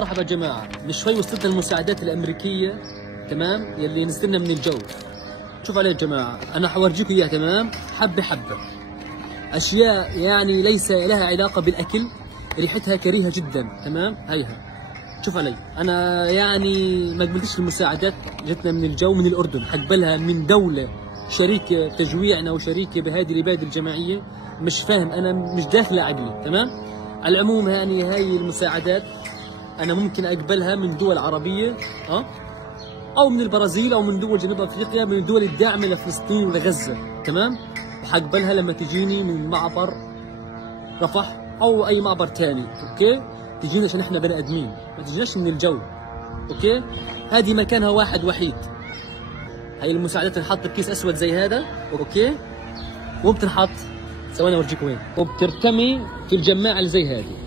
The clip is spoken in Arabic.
مرحبا يا جماعة، من شوي وصلتنا المساعدات الأمريكية تمام يلي نزلنا من الجو. شوف عليه يا جماعة، أنا حورجيكم إياها تمام حبة حبة. أشياء يعني ليس لها علاقة بالأكل، ريحتها كريهة جدا تمام. هيها شوف علي، أنا يعني ما قبلتش المساعدات، جتنا من الجو من الأردن، حقبلها من دولة شريكة تجويعنا وشريكة بهذه الإبادة الجماعية. مش فاهم، أنا مش داخل عقلي تمام. على العموم يعني هاي المساعدات أنا ممكن أقبلها من دول عربية أو من البرازيل أو من دول جنوب أفريقيا، من الدول الداعمة لفلسطين ولغزة تمام. وحقبلها لما تجيني من معبر رفح أو أي معبر ثاني، أوكي؟ تجينا عشان إحنا بني آدمين، ما تجيناش من الجو، أوكي؟ هذه مكانها واحد وحيد. هاي المساعدات تنحط بكيس أسود زي هذا، أوكي؟ وبتنحط، ثواني أورجيكم وين، وبترتمي في الجماعة اللي زي هذه.